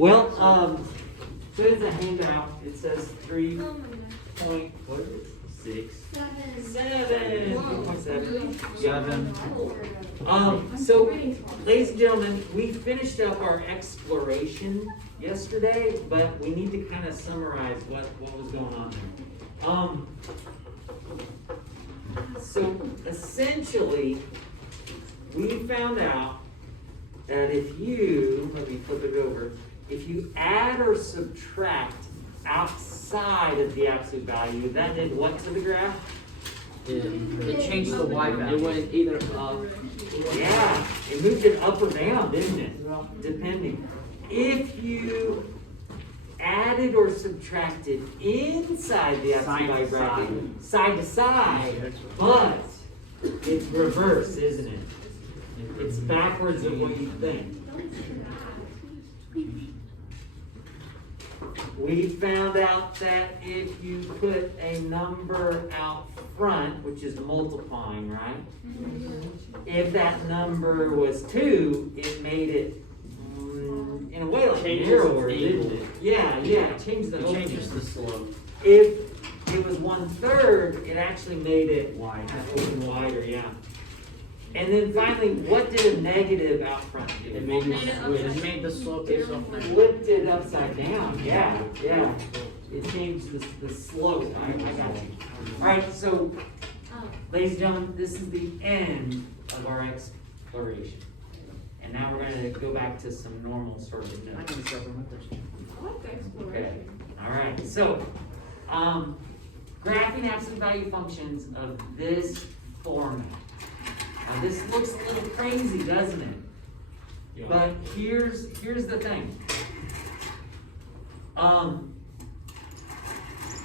Well, so it's a handout. It says 3 Oh my point, what is it? 6. gosh. 7. 3.7. 7. So, ladies and gentlemen, we finished up our exploration yesterday, but we need to kind of summarize what was going on there. So, essentially, we found out that if you, let me flip it over, if you add or subtract outside of the absolute value, that did what to the graph? It changed the y value. It went either up. Yeah, it moved it up or down, didn't it? Depending. If you added or subtracted inside the absolute value bracket, side to side, but it's reverse, isn't it? It's backwards of what you think. We found out that if you put a number out front, which is multiplying, right? If that number was 2, it made it, in a way, like narrower, didn't it? Yeah, it changed It changes the slope. If it was 1/3, it actually made it Wide. even wider, yeah. And then finally, what did a negative out front do? It made the slope itself. Flipped it upside down, yeah. It changed the slope, I got you. All right, so, ladies and gentlemen, this is the end of our exploration. And now we're gonna go back to some normal sort of I notes. can start with my question. I like the Okay, exploration. all right, so, graphing absolute value functions of this format. Now, this looks a little crazy, doesn't it? But here's the thing.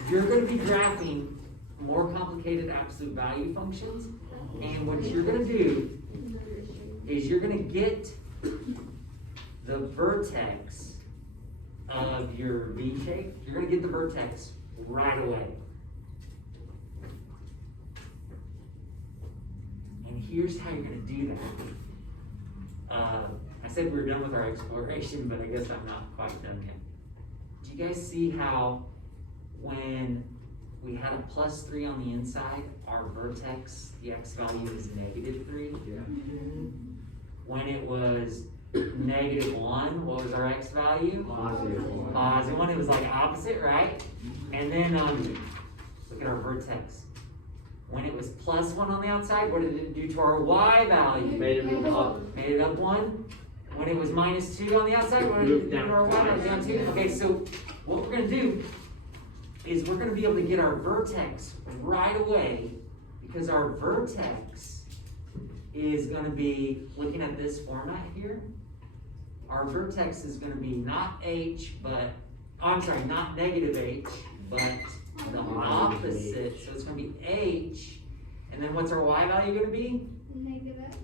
You're going to be graphing more complicated absolute value functions, and what you're going to do is you're going to get the vertex of your V shape. You're going to get the vertex right away. And here's how you're going to do that. I said we were done with our exploration, but I guess I'm not quite done yet. Do you guys see how when we had a +3 on the inside, our vertex, the x value is -3? Yeah. When it was -1, what was our x value? Positive. Positive 1, it was like opposite, right? And then look at our vertex. When it was +1 on the outside, what did it do to our y value? Made it move up. Made it up 1. When it was -2 on the outside, what did it do to our y value? Down 2. Okay, so what we're going to do is we're going to be able to get our vertex right away, because our vertex is going to be, looking at this format here, our vertex is going to be not h, but, I'm sorry, not -h, but the opposite. So it's going to be h, and then what's our y value going to be? Negative X.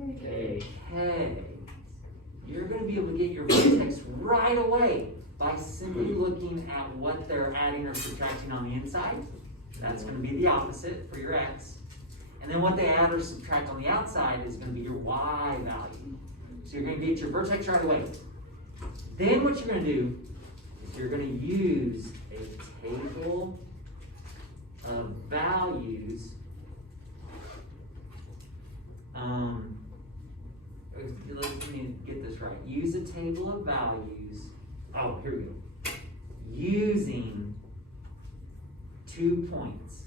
Okay. Okay. You're going to be able to get your vertex right away by simply looking at what they're adding or subtracting on the inside. That's going to be the opposite for your x. And then what they add or subtract on the outside is going to be your y value. So you're going to get your vertex right away. Then what you're going to do is you're going to use a table of values. Let me get this right. Use a table of values. Oh, here we go. Using 2 points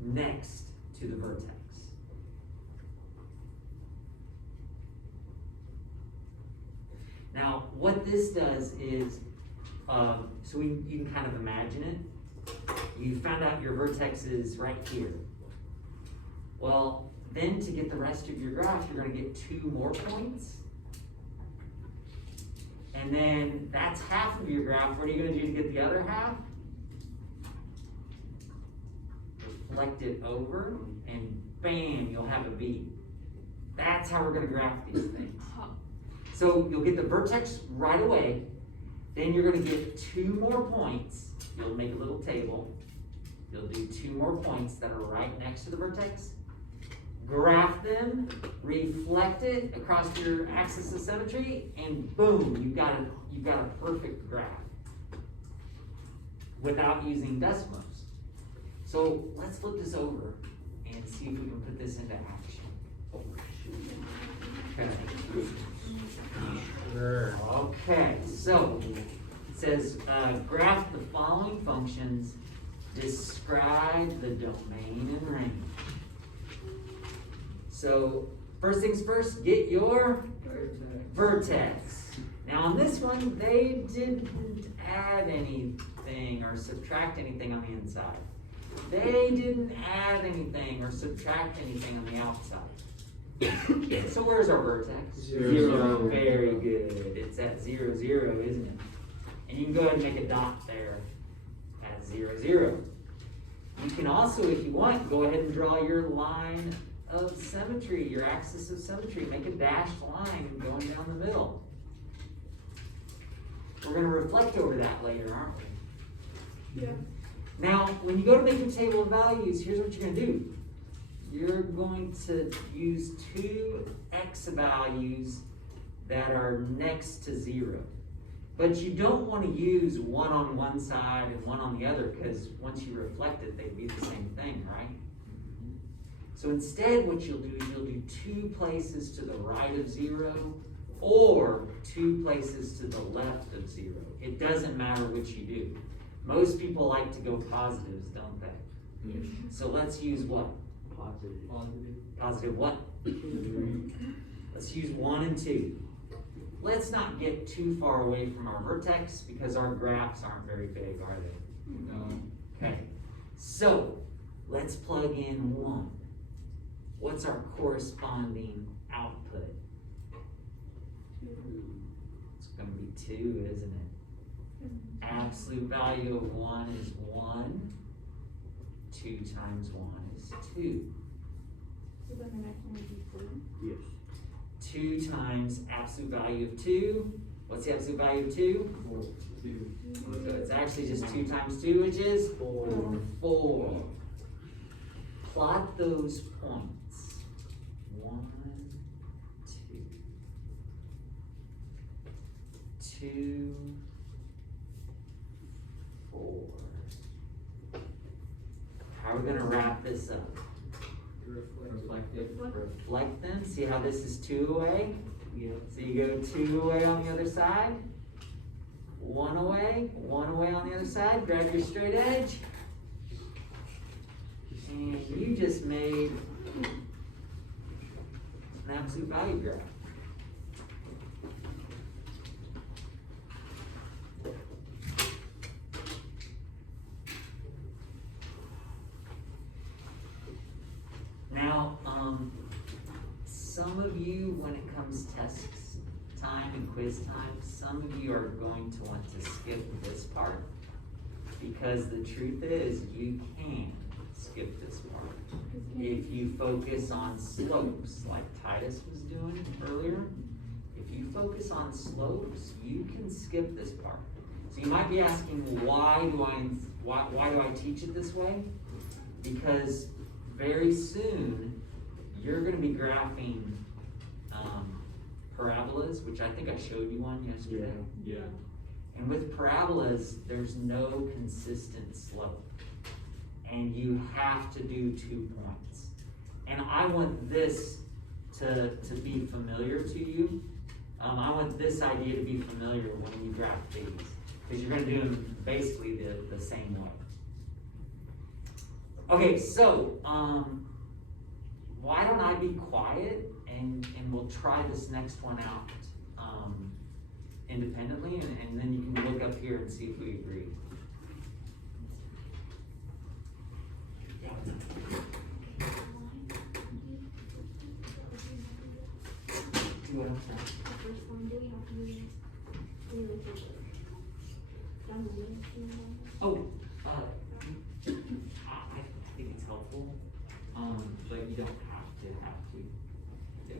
next to the vertex. Now, what this does is, so you can kind of imagine it. You found out your vertex is right here. Well, then to get the rest of your graph, you're going to get 2 more points. And then that's half of your graph. What are you going to do to get the other half? Reflect it over, and bam, you'll have a V. That's how we're going to graph these things. So you'll get the vertex right away. Then you're going to get 2 more points. You'll make a little table. You'll do 2 more points that are right next to the vertex. graph them, reflect it across your axis of symmetry, and boom, you've got a perfect graph without using decimals. So let's flip this over and see if we can put this into action. Oh, shoot. Okay. Sure. Okay, so it says graph the following functions, describe the domain and range. So first things first, get your vertex. Now on this one, they didn't add anything or subtract anything on the inside. They didn't add anything or subtract anything on the outside. So where's our vertex? 0. Very good. It's at 0, 0, isn't it? And you can go ahead and make a dot there at 0, 0. You can also, if you want, go ahead and draw your line of symmetry, your axis of symmetry. Make a dashed line going down the middle. We're going to reflect over that later, aren't we? Yeah. Now, when you go to make your table of values, here's what you're going to do. You're going to use two x values that are next to 0. But you don't want to use one on one side and one on the other, because once you reflect it, they'd be the same thing, right? So instead, what you'll do is you'll do 2 places to the right of 0 or 2 places to the left of 0. It doesn't matter which you do. Most people like to go positives, don't they? Yes. So let's use what? Positive. Positive what? Let's use 1 and 2. Let's not get too far away from our vertex because our graphs aren't very big, are they? No. Okay, so let's plug in 1. What's our corresponding output? It's going to be 2, isn't it? Absolute value of 1 is 1. 2 times 1 is 2. So then the next one would be 4. Yes. 2 times absolute value of 2. What's the absolute value of 2? 2. So it's actually just 2 times 2, which is 4. Plot those points. 1, 2. 2, 4. How are we going to wrap this up? Reflective. Reflect them. See how this is 2 away? Yeah. So you go 2 away on the other side. 1 away. 1 away on the other side. Grab your straight edge. And you just made an absolute value graph. Now, some of you, when it comes test time and quiz time, some of you are going to want to skip this part, because the truth is you can skip this part. If you focus on slopes, like Titus was doing earlier, if you focus on slopes, you can skip this part. So you might be asking, why do I teach it this way? Because very soon, you're going to be graphing parabolas, which I think I showed you one yesterday. Yeah. And with parabolas, there's no consistent slope. And you have to do 2 points. And I want this to be familiar to you. I want this idea to be familiar when you graph these, because you're going to do them basically the same way. Okay, so why don't I be quiet and we'll try this next one out independently, and then you can look up here and see if we agree. Do what I'm saying. The first one, do we have to use really good? Oh, I think it's helpful, but you don't have to. Yeah.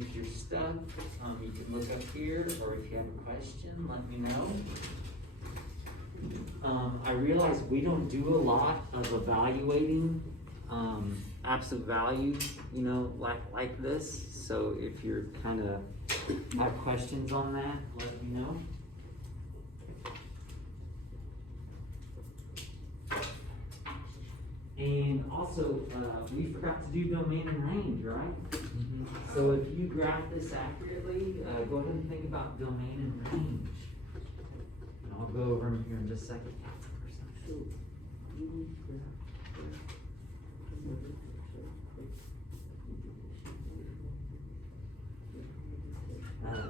if you're stuck, you can look up here, or if you have a question, let me know. I realize we don't do a lot of evaluating, absolute value, you know, like this. So if you're kinda have questions on that, let me know. And also, we forgot to do domain and range, right? So if you graph this accurately, go ahead and think about domain and range. And I'll go over them here in just a second.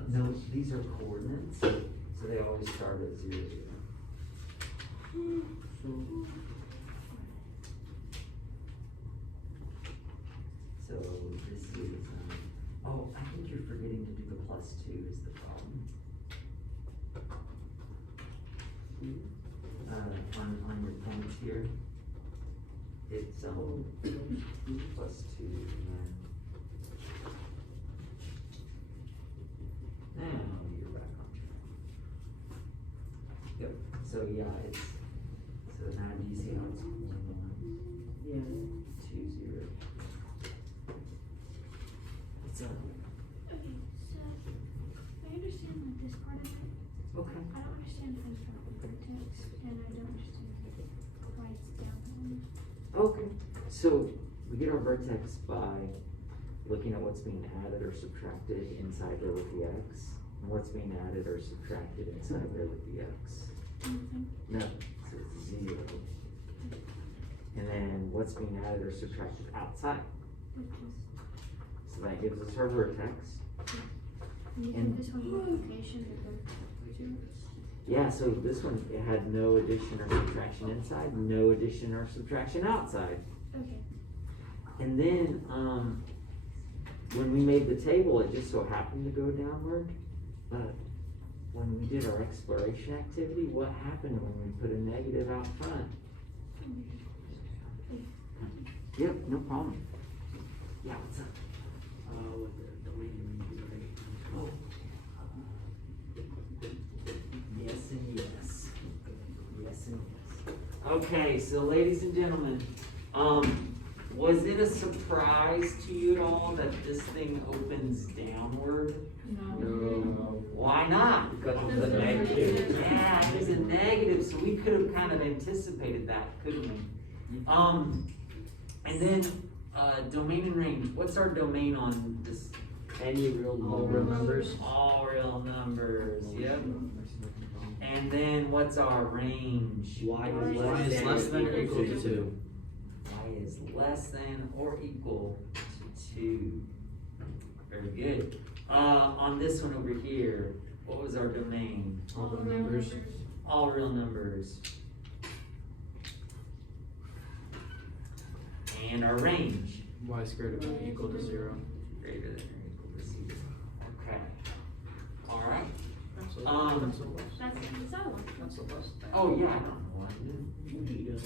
No, these are coordinates, so they always start at 0, 0. So this is, oh, I think you're forgetting to do the +2 is the problem. On your points here, it's, +2 and now you're back on track. Yep, so yeah, it's, so now do you see how it's 1, 2, 0. It's Okay, so I understand like this part of it. okay. I don't understand how you start with vertex, and I don't understand why it's down. Okay, so we get our vertex by looking at what's being added or subtracted inside there with the x, and what's being added or subtracted inside there with the x. No, so it's 0. And then what's being added or subtracted outside. So that gives us our vertex. You And- have this one multiplication and then. Yeah, so this one, it had no addition or subtraction inside, no addition or subtraction outside. Okay. And then, when we made the table, it just so happened to go downward, but when we did our exploration activity, what happened when we put a negative out front? Yep, no problem. Yeah, what's up? Oh. Yes and yes. Yes and yes. Okay, so ladies and gentlemen, was it a surprise to you at all that this thing opens downward? No. Why not? Because of the negative. Yeah, it was a negative, so we could have kind of anticipated that, couldn't we? And then, domain and range. What's our domain on this? Any real numbers. All real numbers, yep. And then what's our range? Y is less than or equal to 2. Y is less than or equal to 2. Very good. On this one over here, what was our domain? All the numbers. All real numbers. And our range? Y squared about equal to 0. Greater than or equal to 0. Okay. All right. That's a Um, That's the other one. That's a less than. Oh, yeah, I don't know what to do.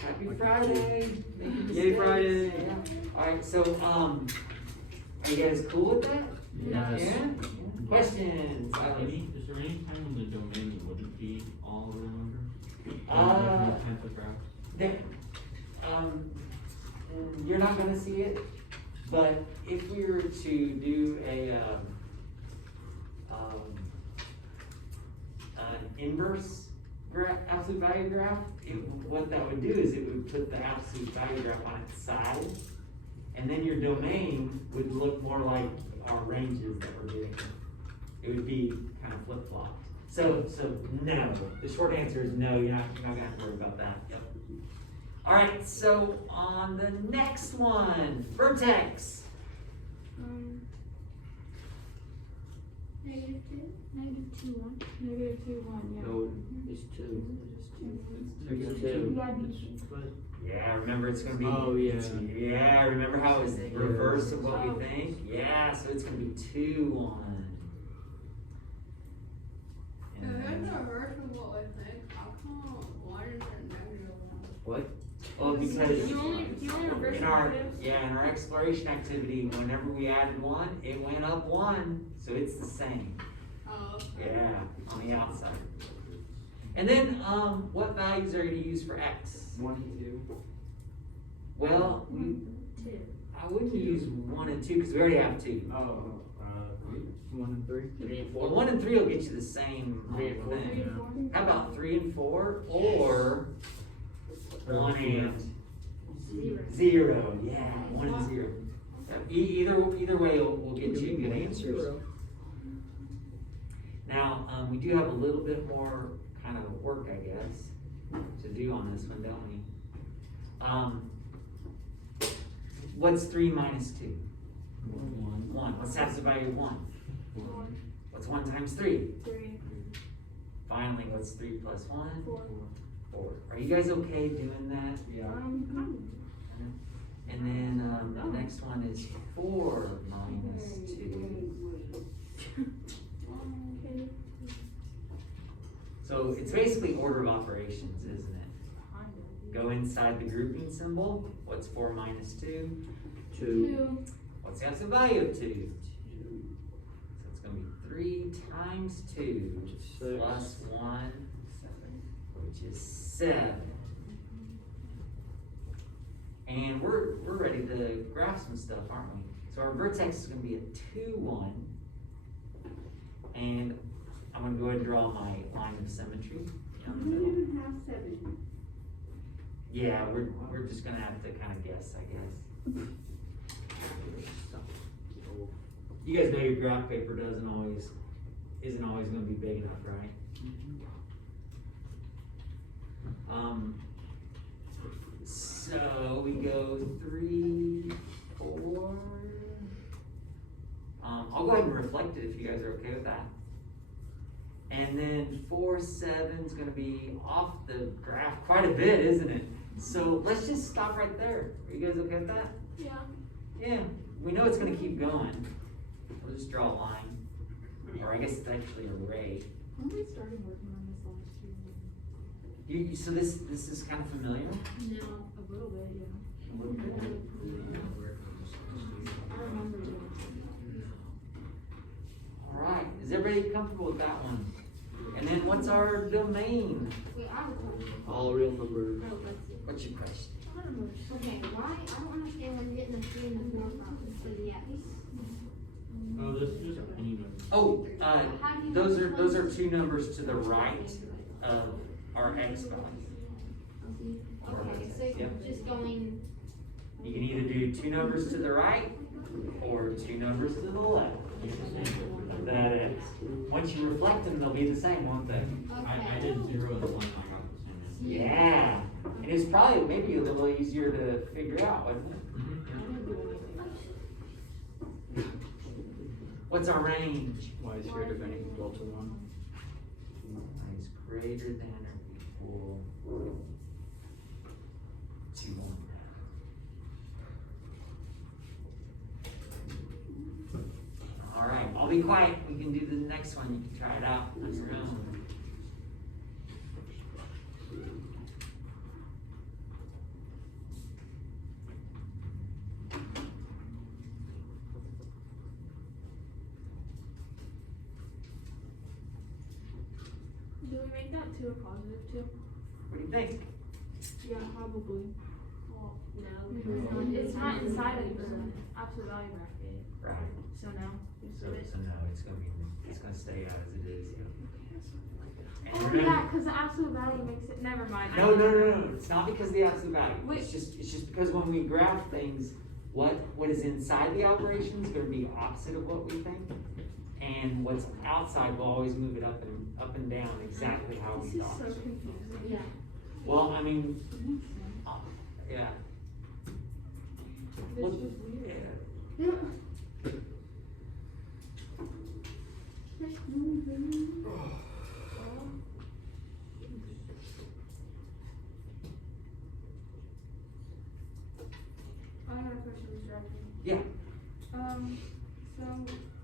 Happy Friday! Make your Yay, mistakes. Friday. Yeah. Alright, so, are you guys cool with that? Yes. Yeah? Questions? Is there any time when the domain wouldn't be all real numbers? Uh, Type of graph? There, you're not gonna see it, but if we were to do an inverse graph, absolute value graph, what that would do is it would put the absolute value graph on its side, and then your domain would look more like our ranges that we're getting. It would be kind of flip-flopped. So no, the short answer is no, you're not gonna have to worry about that. Yep. All right, so on the next one, vertex. -2, -2, 1. -2, 1, yeah. No, it's 2. There's There's two. 2. Yeah, remember it's gonna be. Oh, yeah. Yeah, remember how it's reverse of what we think? Yeah, so it's gonna be 2, 1. If it's a reverse of what we think, how come one is a -1? What? Well, because You only reverse in our, negatives? in our exploration activity, whenever we added one, it went up one, so it's the same. Oh. Yeah, on the outside. And then, what values are you gonna use for X? 1 and 2. Well, I wouldn't use 1 and 2, because we already have 2. Oh, 1 and 3. 3 and Well, 4. 1 and 3 will get you the same 3 and 4. thing. 3 and 4? How about 3 and 4, or 1 and 0? Yeah, 1 and 0. Either way will get you good answers. Now, we do have a little bit more kind of work, I guess, to do on this one, don't we? What's 3 minus 2? 1. 1. What's the absolute value of 1? 1. What's 1 times 3? 3. Finally, what's 3 plus 1? 4. 4. Are you guys okay doing that? Yeah. And then the next one is 4 minus 2. Okay. So it's basically order of operations, isn't it? Go inside the grouping symbol. What's 4 minus 2? 2. What's the absolute value of 2? So it's going to be 3 times 2 6. plus 1, which is 7. And we're ready to graph some stuff, aren't we? So our vertex is going to be a 2, 1. And I'm going to go ahead and draw my line of symmetry down the middle. even have 7. Yeah, we're just going to have to kind of guess, I guess. You guys know your graph paper isn't always going to be big enough, right? So we go 3, 4. I'll go ahead and reflect it if you guys are okay with that. And then 4, 7 is going to be off the graph quite a bit, isn't it? So let's just stop right there. Are you guys okay with that? Yeah. Yeah, we know it's going to keep going. We'll just draw a line. Or I guess it's actually a ray. When we started working on this last year? So this is kind of familiar? No, a little bit, yeah. A little bit. I remember doing All right, is everybody comfortable with that one? And then what's our domain? Wait, I have a question. All real numbers. No, let's see. What's your question? Okay, why, I don't understand where you're getting the 3 and the 4 from, for the X. Oh, this is just any number. Oh, those are 2 numbers to the right of our x value. Okay, so Yep. just going, You can either do 2 numbers to the right or 2 numbers to the left. That is. Once you reflect them, they'll be the same, won't they? I did 0 and 1, I got the same answer. Yeah. And it's probably maybe a little easier to figure out, wasn't it? What's our range? Y is greater than or equal to 1. Y is greater than or equal to 1. All right, I'll be quiet. We can do the next one. You can try it out on your own. do we make that 2 a positive 2? What do you think? Yeah, probably. Well, no. It's not inside of the absolute value bracket, Right. so no. So no, it's gonna stay out as it is. And Oh remember- yeah, because the absolute value makes it, never mind. No, it's not because of the absolute value. Wait. It's just because when we graph things, what is inside the operation is gonna be opposite of what we think. And what's outside will always move it up and down exactly how we This is thought. so confusing. Yeah. Well, I mean, yeah. This Well, was weird. yeah. Yeah. I have a question, Mr. Acton. Yeah. So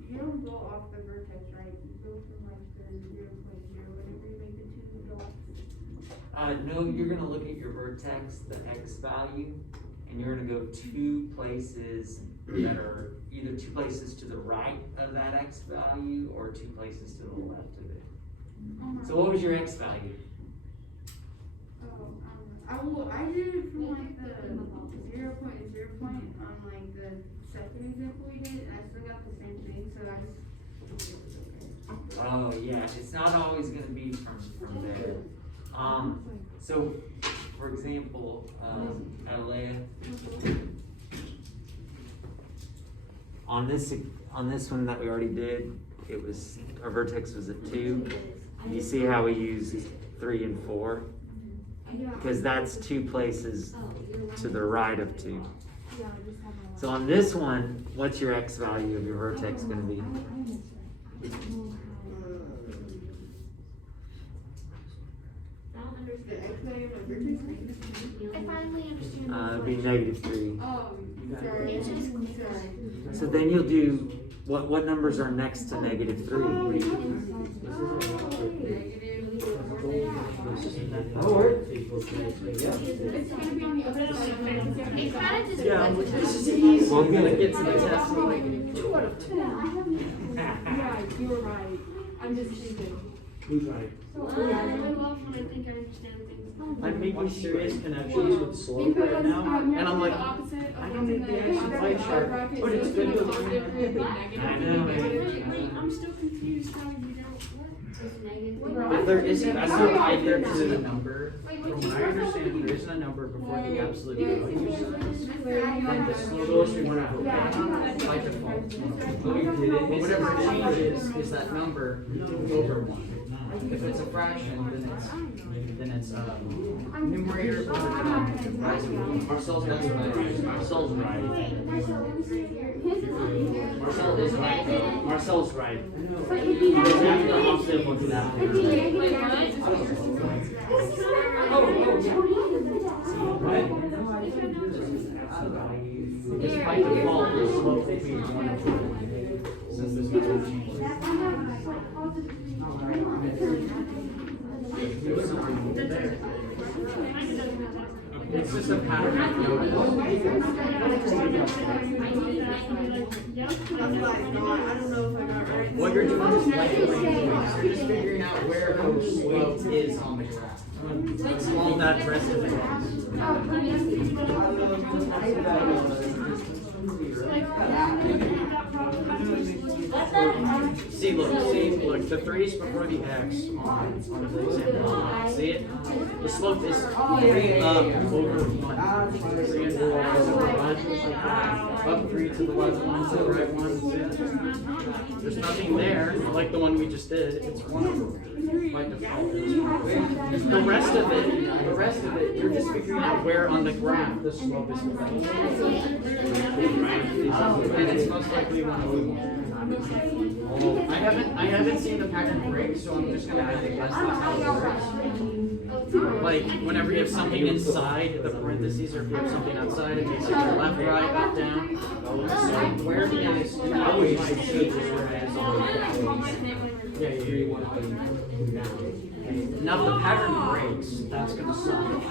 you don't go off the vertex, right? You go from like the 0.0 whenever you make the two dots. No, you're gonna look at your vertex, the x value, and you're gonna go two places that are either two places to the right of that x value or two places to the left of it. So what was your x value? I did it from like the 0.0 point on like the second example we did, and I still got the same thing, so I just it was okay. Oh, yeah, it's not always gonna be from there. So, for example, Alea, on this one that we already did, it was, our vertex was at 2. You see how we used 3 and 4? Because that's two places to the right of 2. So on this one, what's your x value of your vertex gonna be? The x value of my vertex? I finally understand. It'd be -3. Oh, sorry. It's just Sorry. So then you'll do, what numbers are next to -3? Negative. Oh, word. It's gonna be on the other side. It kind of just. Yeah, blends this is in. easy. Well, good. When it gets to the test. 2 out of 10. Yeah, you were right. I'm just thinking. Who's right? I love when I think I understand things. I'm making serious connections with slope right now, and I'm like, I don't think the X is quite sharp, but it's good to learn. I know, man. I'm still confused how you don't, what? If there isn't a right there to the number, from what I understand, if there isn't a number before the absolute values, then the slope we want to go back by default. Whatever changes is that number over 1. If it's a fraction, then it's numerator over denominator. Marcel's that's right. Marcel's right. Marcel is right. Marcel's right. The opposite of what's happening. Because by default, the slope will be 1 over 1. Since there's no change. It's just a pattern I've noticed. What you're doing is like you're just figuring out where the slope is on the graph. That's all that rest of it is. See, look, the 3's before the x on the example. See it? The slope is 3 up over 1. 3 and 4 over 1. Up 3 to the left 1 to the right 1. There's nothing there, like the one we just did. It's 1 over 1 by default. The rest of it, you're just figuring out where on the graph the slope is going. And it's most likely 1 over 1. I haven't seen the pattern break, so I'm just gonna make a guess that's how it works. Like whenever you have something inside the parentheses, or if you have something outside, it makes it go left, right, up, down. So where it is, you always change where it is on the yeah. Now if the pattern breaks, that's gonna suck.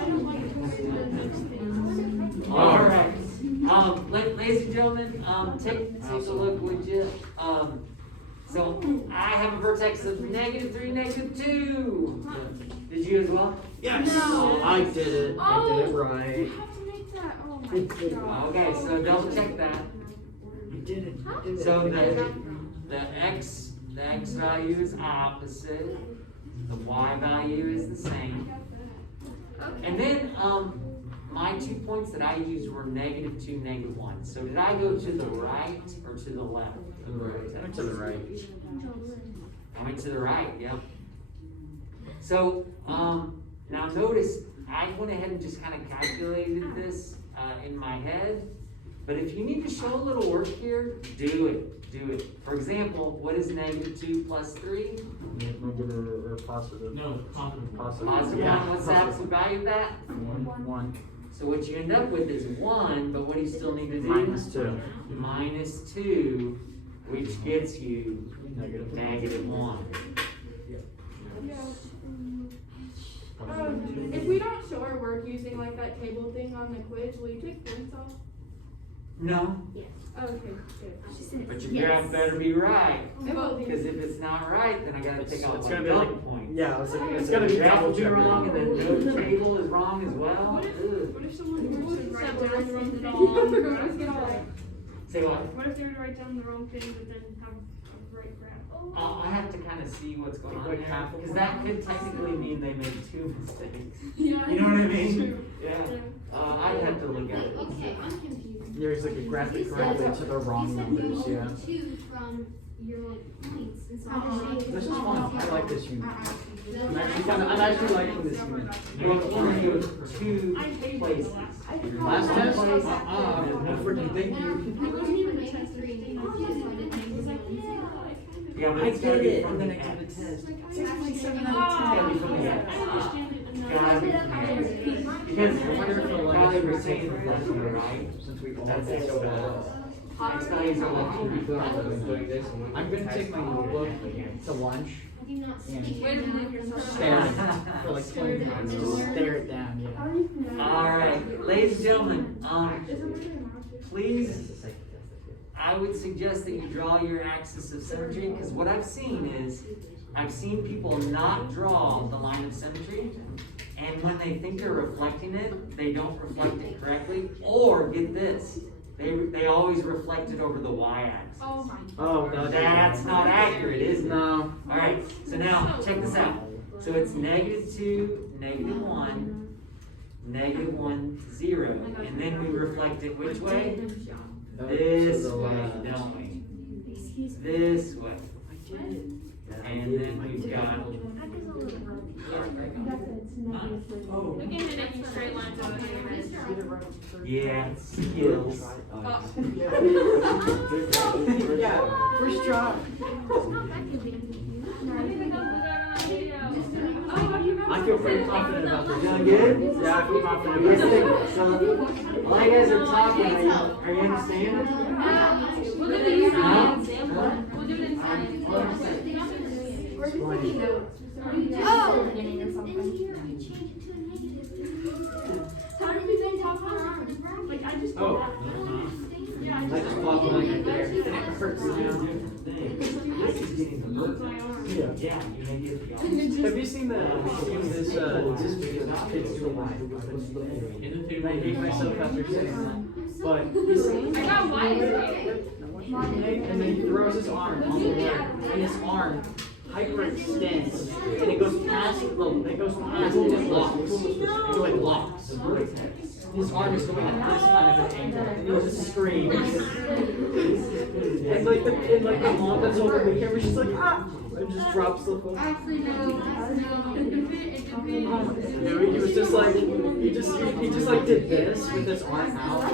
Alright, ladies and gentlemen, take a look, would you? So I have a vertex of -3, -2. Did you as well? Yes, No. I did it. I did it You right. have to make that, oh my god. Okay, so double check that. You did it. So the x value is opposite, the y value is the same. And then, my 2 points that I used were -2, -1. So did I go to the right or to the left? I went to the right. I went to the right, yep. So, now notice, I went ahead and just kind of calculated this, in my head. But if you need to show a little work here, do it. For example, what is -2 plus 3? Negative or positive. No, positive. Positive. Positive Yeah. 1, what's the absolute value of that? 1. So what you end up with is 1, but what do you still need to do? -2. -2. which gets you -1. If we don't show our work using like that table thing on the quiz, will you take points off? No, Oh, okay, good. but your graph better be right, It will be. because if it's not right, then I gotta take out It's my gonna be double like- points. Yeah, it's like, it's If gonna the be graph double will be check. wrong, and then the table is wrong as well. What Ugh. if someone were to write down the wrong thing? Say what? What if they were to write down the wrong thing, but then have a right graph? I have to kind of see what's going on Like there, half of because one. that could technically mean they made 2 mistakes. Yeah. You know what I mean? True. Yeah. I'd have to look at it. Okay, I'm confused. There's like a graphic correctly to the wrong numbers, yeah. Choose from your points, and so I'm just This is fun, I like this unit. I'm actually liking this unit. Well, it's only 2 I hated the places. Last test? No freaking thank you. I wasn't even a test or anything, I just wanted to make it. Yeah, but I it's gotta did be it, from and then the I took the X. test. Gotta be from the X. Gotta be from the X. Because probably we're saying left or right. Since we all That's did X so bad. values. X values are left or right. I'm gonna take my notebook to lunch I do not and speak. Wait a minute, you're sorry. stare at it for like 20 minutes. Just stare it down, yeah. Alright, ladies and gentlemen, please, I would suggest that you draw your axis of symmetry, because what I've seen is, I've seen people not draw the line of symmetry, and when they think they're reflecting it, they don't reflect it correctly, or get this, they always reflect it over the y-axis. Oh my. Oh, no, That's not accurate, is it? No. Alright, so now, check this out. So it's -2, -1, -1, 0, and then we reflect it which way? This way, don't we? This way. And then we've got. Again, the next straight lines over here. Yeah, skills. Yeah, first try. I feel pretty confident about this. Feeling good? Yeah, I feel confident Yes, about this. so, while you guys are talking, are you understanding? We'll do it in science. We'll do it in science. Oh, in here, I changed it to a negative. How did you guys have fun? Like, I just. Oh. Yeah, I just popped mine right there. And it hurts now. This is getting the my vertex. arm. Yeah. Yeah, you may get the opposite. Have you seen this video that kids do live? In the And I hate myself after saying that. But I got white. and then he throws his arm on the air, and his arm hyperextends, and it goes past his locks. It like locks. His arm is going at this kind of an angle, and he just screams. And like the mom that's over the camera, she's like, ah! And just drops the phone. Actually, no. He was just like, he just like did this with his arm out.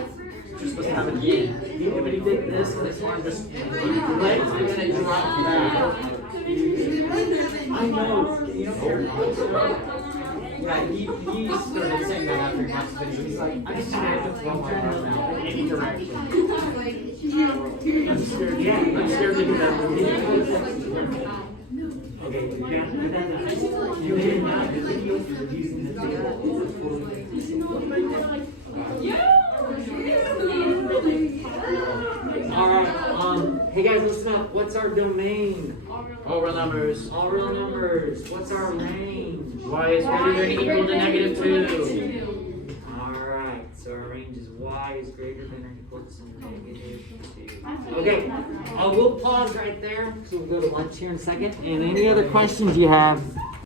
Just supposed to have it in. But he did this, and his arm just went, and then it dropped back. I know, you know, Eric. Yeah, he started saying that after he watched the video. He's like, I'm scared to throw my arm out in any direction. I'm scared to do that. Okay, yeah, but then, you did not, the video you're using the table is a totally Alright, hey guys, listen up. What's our domain? All real numbers. All real numbers. What's our range? Y is greater than or equal to -2. Alright, so our range is y is greater than or equal to -2. Okay, we'll pause right there. So we'll go to lunch here in a second. And any other questions you have,